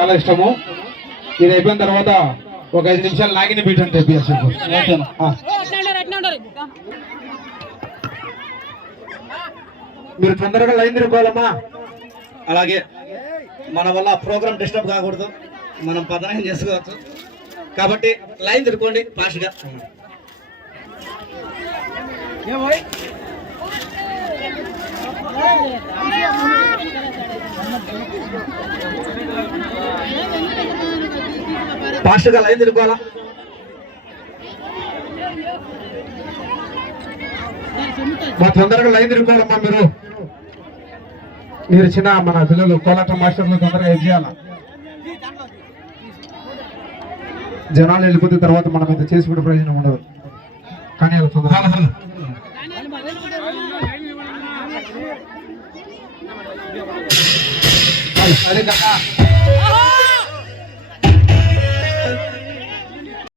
చాలా ఇష్టము. ఇది అయిపోయిన తర్వాత ఒక ఐదు నిమిషాలు నాగిని బీట్ అంటే మీరు తొందరగా లైన్ తిరుగుకోవాలమ్మా అలాగే మన వల్ల ప్రోగ్రామ్ డిస్టర్బ్ కాకూడదు. మనం పదనం చేసుకోవచ్చు. కాబట్టి లైన్ తిరుకోండి ఫాస్ట్గా. ఫాస్ట్గా లైన్ తిరుకోవాలా మా తొందరగా లైన్ తిరుకోవాలమ్మా మీరు. మీరు చిన్న మన పిల్లలు కోలాటం మాస్టర్లు తొందరగా ఏం చేయాలా? జనాలు వెళ్ళిపోతే తర్వాత మనం ఇంత చేసి కూడా ప్రయోజనం ఉండదు. కానీ あれかな